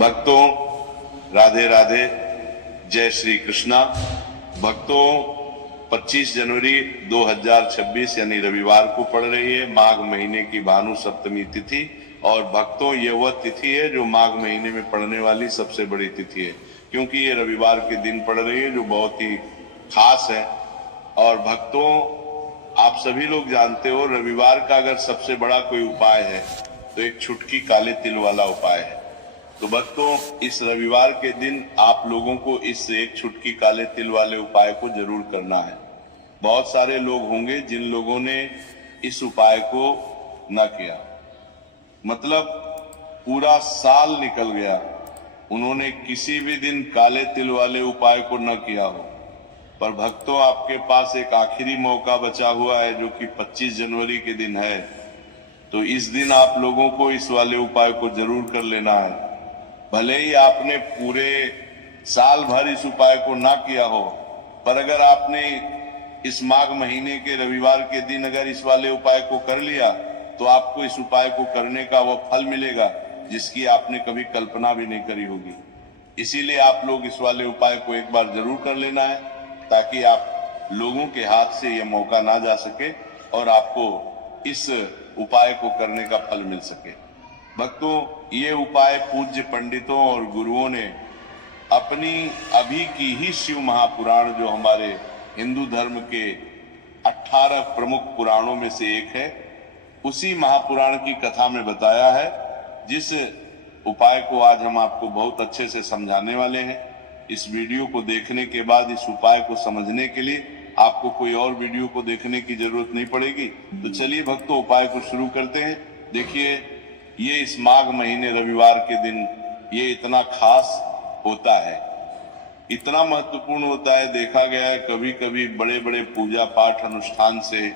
भक्तों राधे राधे, जय श्री कृष्णा। भक्तों 25 जनवरी 2026 यानी रविवार को पड़ रही है माघ महीने की भानु सप्तमी तिथि। और भक्तों ये वह तिथि है जो माघ महीने में पड़ने वाली सबसे बड़ी तिथि है, क्योंकि ये रविवार के दिन पड़ रही है जो बहुत ही खास है। और भक्तों आप सभी लोग जानते हो रविवार का अगर सबसे बड़ा कोई उपाय है तो एक छुटकी काले तिल वाला उपाय है। तो भक्तों इस रविवार के दिन आप लोगों को इस एक छुटकी काले तिल वाले उपाय को जरूर करना है। बहुत सारे लोग होंगे जिन लोगों ने इस उपाय को न किया, मतलब पूरा साल निकल गया उन्होंने किसी भी दिन काले तिल वाले उपाय को न किया हो। पर भक्तों आपके पास एक आखिरी मौका बचा हुआ है जो कि 25 जनवरी के दिन है। तो इस दिन आप लोगों को इस वाले उपाय को जरूर कर लेना है। भले ही आपने पूरे साल भर इस उपाय को ना किया हो, पर अगर आपने इस माघ महीने के रविवार के दिन अगर इस वाले उपाय को कर लिया तो आपको इस उपाय को करने का वह फल मिलेगा जिसकी आपने कभी कल्पना भी नहीं करी होगी। इसीलिए आप लोग इस वाले उपाय को एक बार जरूर कर लेना है ताकि आप लोगों के हाथ से यह मौका ना जा सके और आपको इस उपाय को करने का फल मिल सके। भक्तों ये उपाय पूज्य पंडितों और गुरुओं ने अपनी अभी की ही शिव महापुराण जो हमारे हिंदू धर्म के 18 प्रमुख पुराणों में से एक है, उसी महापुराण की कथा में बताया है, जिस उपाय को आज हम आपको बहुत अच्छे से समझाने वाले हैं। इस वीडियो को देखने के बाद इस उपाय को समझने के लिए आपको कोई और वीडियो को देखने की जरूरत नहीं पड़ेगी। तो चलिए भक्तों उपाय को शुरू करते हैं। देखिए ये इस माघ महीने रविवार के दिन ये इतना खास होता है, इतना महत्वपूर्ण होता है। देखा गया है कभी कभी बड़े बड़े पूजा पाठ अनुष्ठान से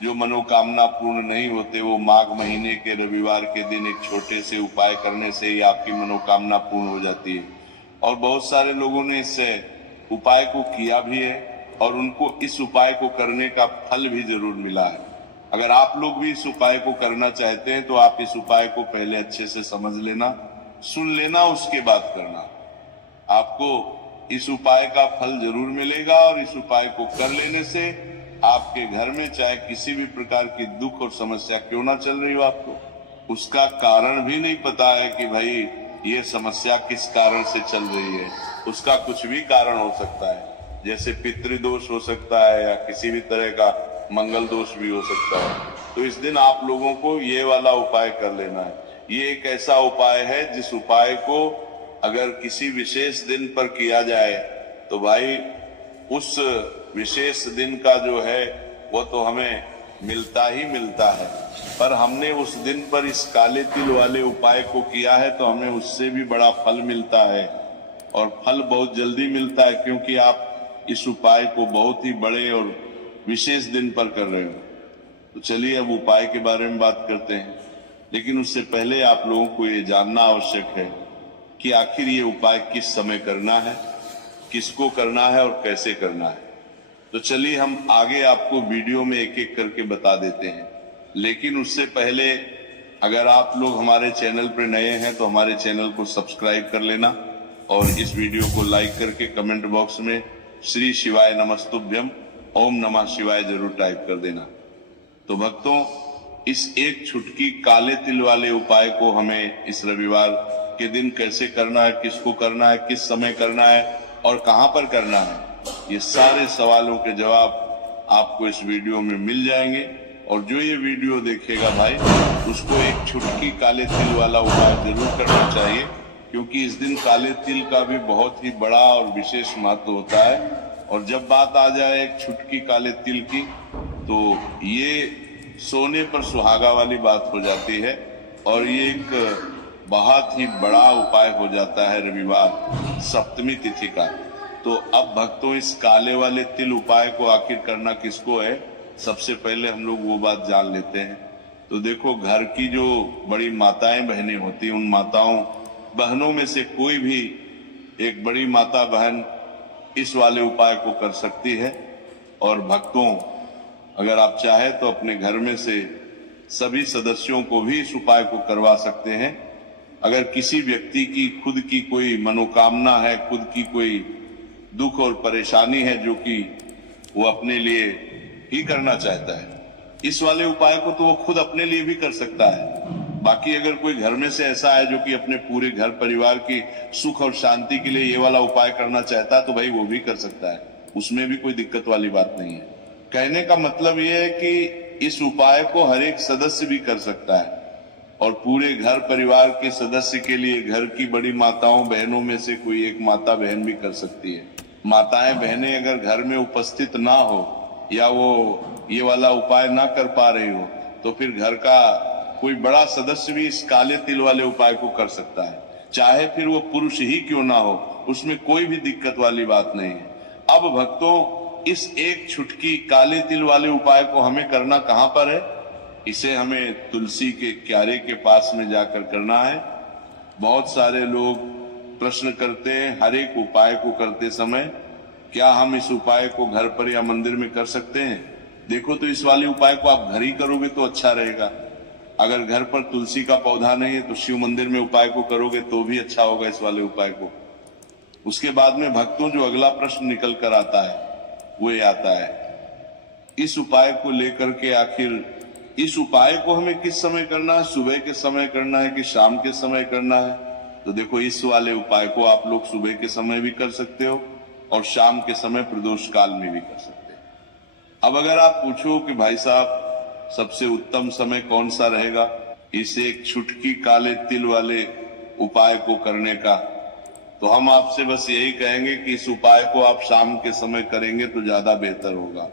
जो मनोकामना पूर्ण नहीं होते वो माघ महीने के रविवार के दिन एक छोटे से उपाय करने से ही आपकी मनोकामना पूर्ण हो जाती है। और बहुत सारे लोगों ने इस उपाय को किया भी है और उनको इस उपाय को करने का फल भी जरूर मिला है। अगर आप लोग भी इस उपाय को करना चाहते हैं तो आप इस उपाय को पहले अच्छे से समझ लेना, सुन लेना, उसके बाद करना। आपको इस उपाय का फल जरूर मिलेगा और इस उपाय को कर लेने से आपके घर में चाहे किसी भी प्रकार की दुख और समस्या क्यों ना चल रही हो, आपको उसका कारण भी नहीं पता है कि भाई ये समस्या किस कारण से चल रही है। उसका कुछ भी कारण हो सकता है, जैसे पितृदोष हो सकता है या किसी भी तरह का मंगल दोष भी हो सकता है। तो इस दिन आप लोगों को ये वाला उपाय कर लेना है। ये एक ऐसा उपाय है जिस उपाय को अगर किसी विशेष दिन पर किया जाए तो भाई उस विशेष दिन का जो है वो तो हमें मिलता ही मिलता है। पर हमने उस दिन पर इस काले तिल वाले उपाय को किया है तो हमें उससे भी बड़ा फल मिलता है और फल बहुत जल्दी मिलता है, क्योंकि आप इस उपाय को बहुत ही बड़े और विशेष दिन पर कर रहे हो। तो चलिए अब उपाय के बारे में बात करते हैं, लेकिन उससे पहले आप लोगों को ये जानना आवश्यक है कि आखिर ये उपाय किस समय करना है, किसको करना है और कैसे करना है। तो चलिए हम आगे आपको वीडियो में एक एक करके बता देते हैं। लेकिन उससे पहले अगर आप लोग हमारे चैनल पर नए हैं तो हमारे चैनल को सब्सक्राइब कर लेना और इस वीडियो को लाइक करके कमेंट बॉक्स में श्री शिवाय नमस्तुभ्यम ओम नमः शिवाय जरूर टाइप कर देना। तो भक्तों इस एक छुटकी काले तिल वाले उपाय को हमें इस रविवार के दिन कैसे करना है, किसको करना है, किस समय करना है और कहां पर करना है, ये सारे सवालों के जवाब आपको इस वीडियो में मिल जाएंगे। और जो ये वीडियो देखेगा भाई उसको एक छुटकी काले तिल वाला उपाय जरूर करना चाहिए, क्योंकि इस दिन काले तिल का भी बहुत ही बड़ा और विशेष महत्व होता है। और जब बात आ जाए एक छुटकी काले तिल की तो ये सोने पर सुहागा वाली बात हो जाती है और ये एक बहुत ही बड़ा उपाय हो जाता है रविवार सप्तमी तिथि का। तो अब भक्तों इस काले वाले तिल उपाय को आखिर करना किसको है, सबसे पहले हम लोग वो बात जान लेते हैं। तो देखो घर की जो बड़ी माताएं बहनें होती हैं उन माताओं बहनों में से कोई भी एक बड़ी माता बहन इस वाले उपाय को कर सकती है। और भक्तों अगर आप चाहे तो अपने घर में से सभी सदस्यों को भी इस उपाय को करवा सकते हैं। अगर किसी व्यक्ति की खुद की कोई मनोकामना है, खुद की कोई दुख और परेशानी है जो कि वो अपने लिए ही करना चाहता है, इस वाले उपाय को तो वो खुद अपने लिए भी कर सकता है। बाकी अगर कोई घर में से ऐसा है जो कि अपने पूरे घर परिवार की सुख और शांति के लिए ये वाला उपाय करना चाहता है, तो भाई वो भी कर सकता है, उसमें भी कोई दिक्कत वाली बात नहीं है। कहने का मतलब ये है कि इस उपाय को हर एक सदस्य भी कर सकता है और पूरे घर परिवार के सदस्य के लिए घर की बड़ी माताओं बहनों में से कोई एक माता बहन भी कर सकती है। माताएं बहनें अगर घर में उपस्थित ना हो या वो ये वाला उपाय ना कर पा रही हो, तो फिर घर का कोई बड़ा सदस्य भी इस काले तिल वाले उपाय को कर सकता है, चाहे फिर वो पुरुष ही क्यों ना हो, उसमें कोई भी दिक्कत वाली बात नहीं है। अब भक्तों, इस एक छुटकी काले तिल वाले उपाय को हमें करना कहां पर है? इसे हमें तुलसी के क्यारे के पास में जाकर करना है। बहुत सारे लोग प्रश्न करते हैं हर एक उपाय को करते समय, क्या हम इस उपाय को घर पर या मंदिर में कर सकते हैं? देखो, तो इस वाले उपाय को आप घर ही करोगे तो अच्छा रहेगा। अगर घर पर तुलसी का पौधा नहीं है तो शिव मंदिर में उपाय को करोगे तो भी अच्छा होगा इस वाले उपाय को। उसके बाद में भक्तों, जो अगला प्रश्न निकल कर आता है वो ये आता है, इस उपाय को लेकर के आखिर इस उपाय को हमें किस समय करना है? सुबह के समय करना है कि शाम के समय करना है? तो देखो, इस वाले उपाय को आप लोग सुबह के समय भी कर सकते हो और शाम के समय प्रदोष काल में भी कर सकते हो। अब अगर आप पूछो कि भाई साहब सबसे उत्तम समय कौन सा रहेगा इस एक छुटकी काले तिल वाले उपाय को करने का, तो हम आपसे बस यही कहेंगे कि इस उपाय को आप शाम के समय करेंगे तो ज्यादा बेहतर होगा।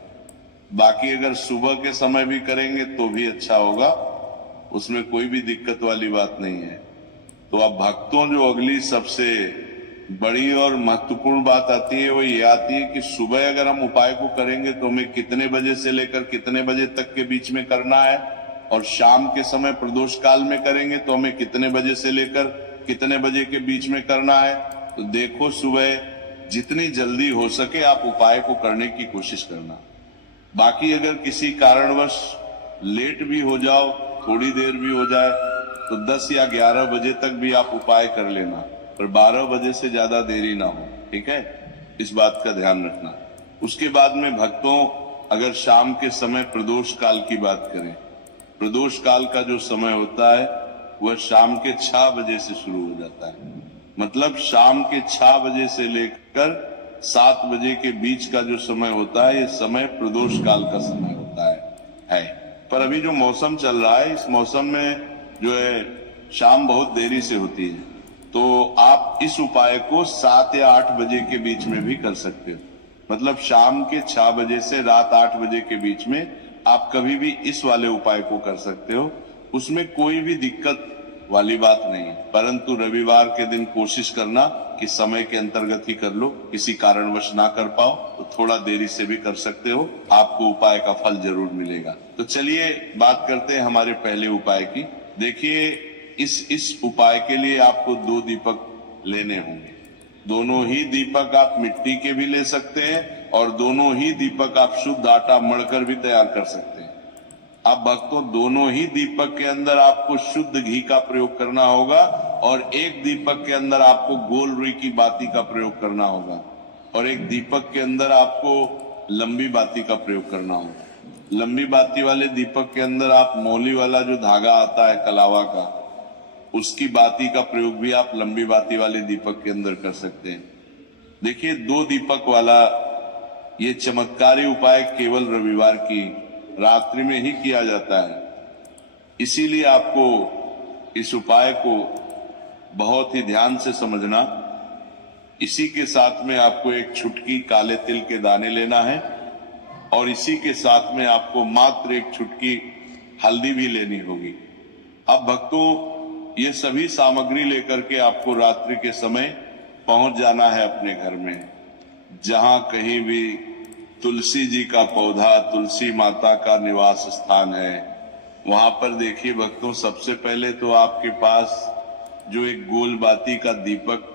बाकी अगर सुबह के समय भी करेंगे तो भी अच्छा होगा, उसमें कोई भी दिक्कत वाली बात नहीं है। तो अब भक्तों, जो अगली सबसे बड़ी और महत्वपूर्ण बात आती है वो ये आती है कि सुबह अगर हम उपाय को करेंगे तो हमें कितने बजे से लेकर कितने बजे तक के बीच में करना है, और शाम के समय प्रदोष काल में करेंगे तो हमें कितने बजे से लेकर कितने बजे के बीच में करना है। तो देखो, सुबह जितनी जल्दी हो सके आप उपाय को करने की कोशिश करना। बाकी अगर किसी कारणवश लेट भी हो जाओ, थोड़ी देर भी हो जाए, तो 10 या 11 बजे तक भी आप उपाय कर लेना, पर 12 बजे से ज्यादा देरी ना हो, ठीक है? इस बात का ध्यान रखना। उसके बाद में भक्तों, अगर शाम के समय प्रदोष काल की बात करें, प्रदोष काल का जो समय होता है वह शाम के 6 बजे से शुरू हो जाता है। मतलब शाम के 6 बजे से लेकर 7 बजे के बीच का जो समय होता है, ये समय प्रदोष काल का समय होता है। पर अभी जो मौसम चल रहा है, इस मौसम में जो है शाम बहुत देरी से होती है, तो आप इस उपाय को 7 या 8 बजे के बीच में भी कर सकते हो। मतलब शाम के 6 बजे से रात 8 बजे के बीच में आप कभी भी इस वाले उपाय को कर सकते हो, उसमें कोई भी दिक्कत वाली बात नहीं है। परंतु रविवार के दिन कोशिश करना कि समय के अंतर्गत ही कर लो, किसी कारणवश ना कर पाओ तो थोड़ा देरी से भी कर सकते हो, आपको उपाय का फल जरूर मिलेगा। तो चलिए बात करते हैं हमारे पहले उपाय की। देखिए, इस उपाय के लिए आपको 2 दीपक लेने होंगे। दोनों ही दीपक आप मिट्टी के भी ले सकते हैं और दोनों ही दीपक आप शुद्ध आटा मढ़कर भी तैयार कर सकते हैं। अब भक्तों, दोनों ही दीपक के अंदर आपको शुद्ध घी का प्रयोग करना होगा और एक दीपक के अंदर आपको गोल रुई की बाती का प्रयोग करना होगा और एक दीपक के अंदर आपको लंबी बाती का प्रयोग करना होगा। लंबी बाती वाले दीपक के अंदर आप मौली वाला जो धागा आता है कलावा का, उसकी बाती का प्रयोग भी आप लंबी बाती वाले दीपक के अंदर कर सकते हैं। देखिए, 2 दीपक वाला ये चमत्कारी उपाय केवल रविवार की रात्रि में ही किया जाता है, इसीलिए आपको इस उपाय को बहुत ही ध्यान से समझना। इसी के साथ में आपको एक छुटकी काले तिल के दाने लेना है और इसी के साथ में आपको मात्र एक छुटकी हल्दी भी लेनी होगी। अब भक्तों, ये सभी सामग्री लेकर के आपको रात्रि के समय पहुंच जाना है अपने घर में, जहां कहीं भी तुलसी जी का पौधा, तुलसी माता का निवास स्थान है, वहां पर देखिए भक्तों, सबसे पहले तो आपके पास जो एक गोल बाती का दीपक,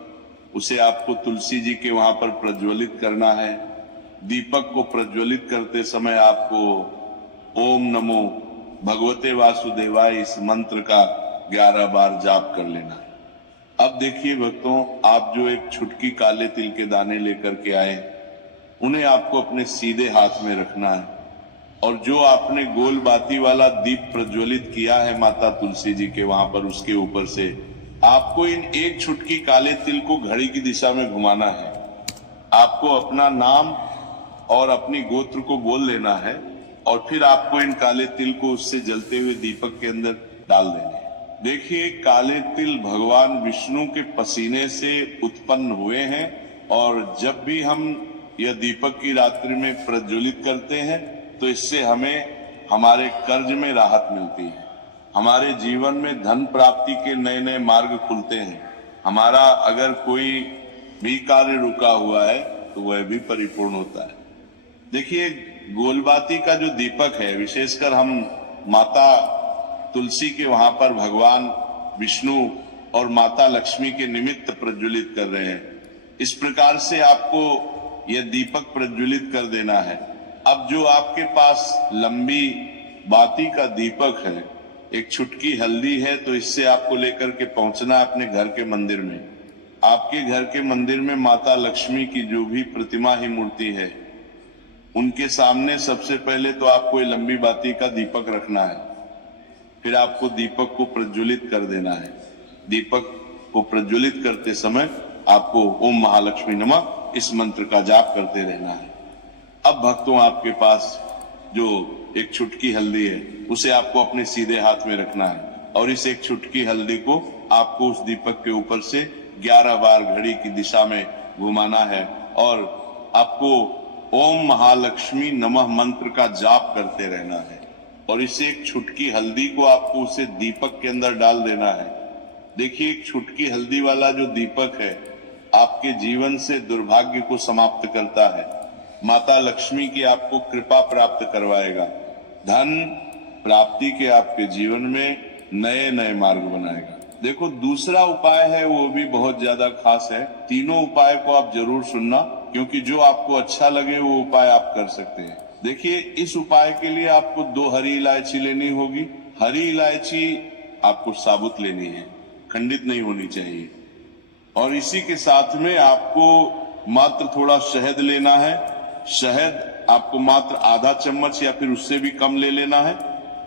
उसे आपको तुलसी जी के वहां पर प्रज्वलित करना है। दीपक को प्रज्वलित करते समय आपको ओम नमो भगवते वासुदेवाय इस मंत्र का 11 बार जाप कर लेना है। अब देखिए भक्तों, आप जो एक छुटकी काले तिल के दाने लेकर के आए, उन्हें आपको अपने सीधे हाथ में रखना है और जो आपने गोल बाती वाला दीप प्रज्वलित किया है माता तुलसी जी के वहां पर, उसके ऊपर से आपको इन एक छुटकी काले तिल को घड़ी की दिशा में घुमाना है। आपको अपना नाम और अपनी गोत्र को बोल लेना है और फिर आपको इन काले तिल को उससे जलते हुए दीपक के अंदर डाल देने हैं। देखिए, काले तिल भगवान विष्णु के पसीने से उत्पन्न हुए हैं और जब भी हम यह दीपक की रात्रि में प्रज्वलित करते हैं तो इससे हमें हमारे कर्ज में राहत मिलती है, हमारे जीवन में धन प्राप्ति के नए नए मार्ग खुलते हैं, हमारा अगर कोई भी कार्य रुका हुआ है तो वह भी परिपूर्ण होता है। देखिए, गोलबाती का जो दीपक है, विशेषकर हम माता तुलसी के वहां पर भगवान विष्णु और माता लक्ष्मी के निमित्त प्रज्वलित कर रहे हैं। इस प्रकार से आपको यह दीपक प्रज्वलित कर देना है। अब जो आपके पास लंबी बाती का दीपक है, एक छुटकी हल्दी है, तो इससे आपको लेकर के पहुंचना है अपने घर के मंदिर में। आपके घर के मंदिर में माता लक्ष्मी की जो भी प्रतिमा ही मूर्ति है, उनके सामने सबसे पहले तो आपको ये लंबी बाती का दीपक रखना है। फिर आपको दीपक को प्रज्वलित कर देना है। दीपक को प्रज्वलित करते समय आपको ओम महालक्ष्मी नमः इस मंत्र का जाप करते रहना है। अब भक्तों, आपके पास जो एक छुटकी हल्दी है, उसे आपको अपने सीधे हाथ में रखना है और इस एक छुटकी हल्दी को आपको उस दीपक के ऊपर से 11 बार घड़ी की दिशा में घुमाना है और आपको ओम महालक्ष्मी नमः मंत्र का जाप करते रहना है और इस एक छुटकी हल्दी को आपको उसे दीपक के अंदर डाल देना है। देखिए, एक छुटकी हल्दी वाला जो दीपक है आपके जीवन से दुर्भाग्य को समाप्त करता है, माता लक्ष्मी की आपको कृपा प्राप्त करवाएगा, धन प्राप्ति के आपके जीवन में नए नए मार्ग बनाएगा। देखो, दूसरा उपाय है वो भी बहुत ज्यादा खास है। तीनों उपाय को आप जरूर सुनना, क्योंकि जो आपको अच्छा लगे वो उपाय आप कर सकते हैं। देखिए, इस उपाय के लिए आपको 2 हरी इलायची लेनी होगी। हरी इलायची आपको साबुत लेनी है, खंडित नहीं होनी चाहिए। और इसी के साथ में आपको मात्र थोड़ा शहद लेना है। शहद आपको मात्र आधा चम्मच या फिर उससे भी कम ले लेना है।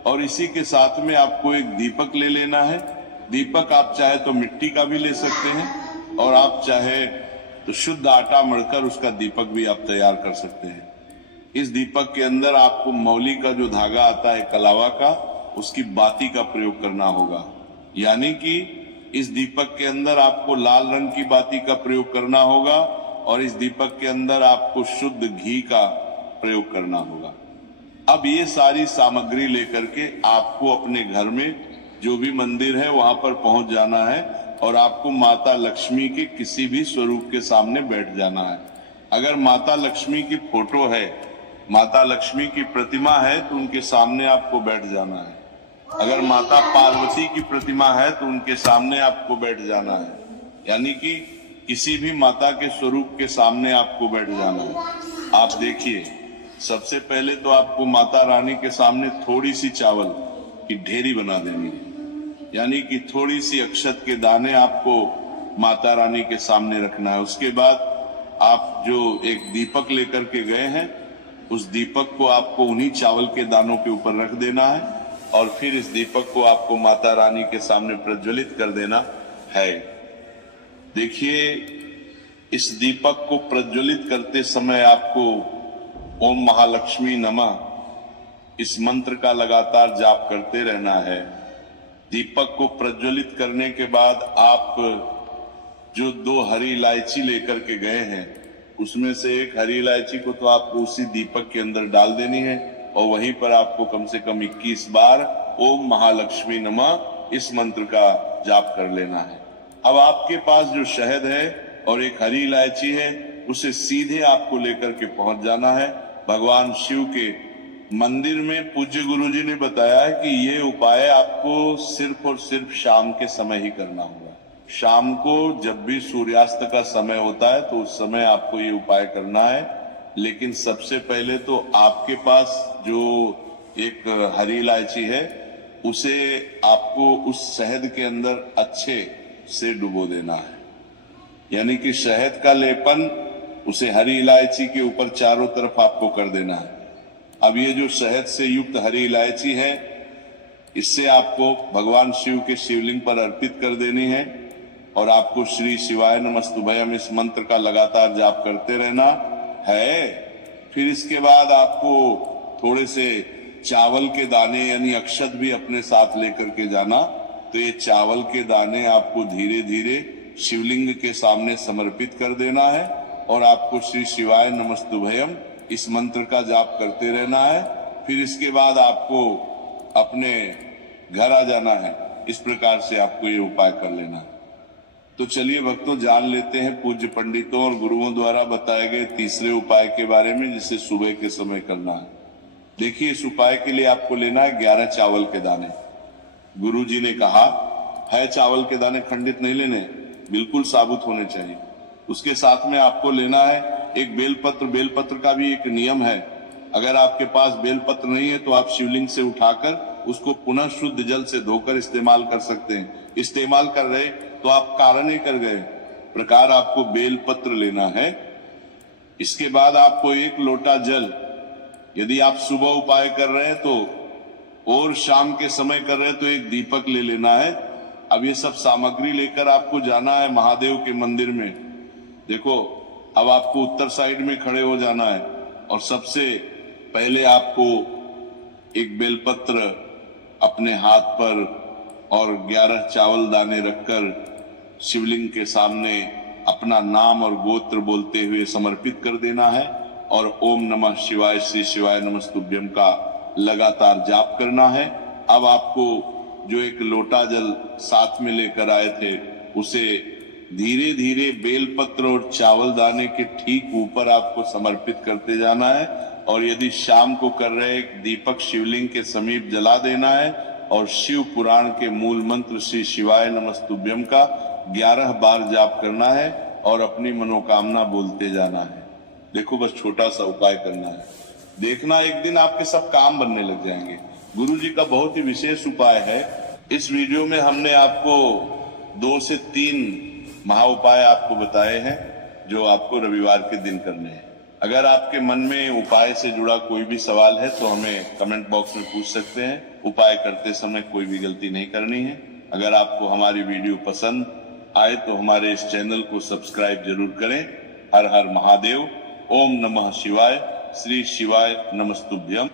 और इसी के साथ में आपको एक दीपक ले लेना है। दीपक आप चाहे तो मिट्टी का भी ले सकते हैं और आप चाहे तो शुद्ध आटा मढ़कर उसका दीपक भी आप तैयार कर सकते हैं। इस दीपक के अंदर आपको मौली का जो धागा आता है कलावा का, उसकी बाती का प्रयोग करना होगा। यानी कि इस दीपक के अंदर आपको लाल रंग की बाती का प्रयोग करना होगा और इस दीपक के अंदर आपको शुद्ध घी का प्रयोग करना होगा। अब ये सारी सामग्री लेकर के आपको अपने घर में जो भी मंदिर है वहां पर पहुंच जाना है और आपको माता लक्ष्मी के किसी भी स्वरूप के सामने बैठ जाना है। अगर माता लक्ष्मी की फोटो है, माता लक्ष्मी की प्रतिमा है, तो उनके सामने आपको बैठ जाना है। अगर माता पार्वती की प्रतिमा है तो उनके सामने आपको बैठ जाना है। यानी कि किसी भी माता के स्वरूप के सामने आपको बैठ जाना है। आप देखिए, सबसे पहले तो आपको माता रानी के सामने थोड़ी सी चावल की ढेरी बना देनी है। यानी कि थोड़ी सी अक्षत के दाने आपको माता रानी के सामने रखना है। उसके बाद आप जो एक दीपक लेकर के गए हैं, उस दीपक को आपको उन्हीं चावल के दानों के ऊपर रख देना है और फिर इस दीपक को आपको माता रानी के सामने प्रज्वलित कर देना है। देखिए, इस दीपक को प्रज्वलित करते समय आपको ओम महालक्ष्मी नमः इस मंत्र का लगातार जाप करते रहना है। दीपक को प्रज्वलित करने के बाद आप जो 2 हरी इलायची लेकर के गए हैं, उसमें से एक हरी इलायची को तो आपको उसी दीपक के अंदर डाल देनी है और वहीं पर आपको कम से कम 21 बार ओम महालक्ष्मी नमः इस मंत्र का जाप कर लेना है। अब आपके पास जो शहद है और एक हरी इलायची है, उसे सीधे आपको लेकर के पहुंच जाना है भगवान शिव के मंदिर में। पूज्य गुरुजी ने बताया है कि ये उपाय आपको सिर्फ और सिर्फ शाम के समय ही करना होगा। शाम को जब भी सूर्यास्त का समय होता है तो उस समय आपको ये उपाय करना है। लेकिन सबसे पहले तो आपके पास जो एक हरी इलायची है, उसे आपको उस शहद के अंदर अच्छे से डुबो देना है। यानी कि शहद का लेपन उसे हरी इलायची के ऊपर चारों तरफ आपको कर देना है। अब ये जो शहद से युक्त हरी इलायची है, इससे आपको भगवान शिव के शिवलिंग पर अर्पित कर देनी है और आपको श्री शिवाय नमस्तुभयम इस मंत्र का लगातार जाप करते रहना है। फिर इसके बाद आपको थोड़े से चावल के दाने यानी अक्षत भी अपने साथ लेकर के जाना। तो ये चावल के दाने आपको धीरे धीरे शिवलिंग के सामने समर्पित कर देना है और आपको श्री शिवाय नमस्तुभयम इस मंत्र का जाप करते रहना है। फिर इसके बाद आपको अपने घर आ जाना है। इस प्रकार से आपको ये उपाय कर लेना है। तो चलिए भक्तों, जान लेते हैं पूज्य पंडितों और गुरुओं द्वारा बताए गए तीसरे उपाय के बारे में, जिसे सुबह के समय करना है। देखिए, इस उपाय के लिए आपको लेना है 11 चावल के दाने। गुरु जी ने कहा है चावल के दाने खंडित नहीं लेने, बिल्कुल साबुत होने चाहिए। उसके साथ में आपको लेना है एक बेलपत्र। बेलपत्र का भी एक नियम है, अगर आपके पास बेलपत्र नहीं है तो आप शिवलिंग से उठाकर उसको पुनः शुद्ध जल से धोकर इस्तेमाल कर सकते हैं। इस्तेमाल कर रहे तो आप कारण ही कर गए। प्रकार आपको बेलपत्र लेना है। इसके बाद आपको 1 लोटा जल, यदि आप सुबह उपाय कर रहे हैं तो, और शाम के समय कर रहे हैं तो एक दीपक ले लेना है। अब ये सब सामग्री लेकर आपको जाना है महादेव के मंदिर में। देखो, अब आपको उत्तर साइड में खड़े हो जाना है और सबसे पहले आपको एक बेलपत्र अपने हाथ पर और 11 चावल दाने रखकर शिवलिंग के सामने अपना नाम और गोत्र बोलते हुए समर्पित कर देना है और ओम नमः शिवाय श्री शिवाय नमस्तुभ्यम का लगातार जाप करना है। अब आपको जो एक लोटा जल साथ में लेकर आए थे, उसे धीरे धीरे बेलपत्र और चावल दाने के ठीक ऊपर आपको समर्पित करते जाना है और यदि शाम को कर रहे एक दीपक शिवलिंग के समीप जला देना है और शिव पुराण के मूल मंत्र श्री शिवाय नमस्तुभ्यम का 11 बार जाप करना है और अपनी मनोकामना बोलते जाना है। देखो, बस छोटा सा उपाय करना है, देखना एक दिन आपके सब काम बनने लग जाएंगे। गुरु जी का बहुत ही विशेष उपाय है। इस वीडियो में हमने आपको 2 से 3 महा उपाय आपको बताए हैं जो आपको रविवार के दिन करने हैं। अगर आपके मन में उपाय से जुड़ा कोई भी सवाल है तो हमें कमेंट बॉक्स में पूछ सकते हैं। उपाय करते समय कोई भी गलती नहीं करनी है। अगर आपको हमारी वीडियो पसंद आए तो हमारे इस चैनल को सब्सक्राइब जरूर करें। हर हर महादेव। ओम नमः शिवाय। श्री शिवाय नमस्तुभ्यम।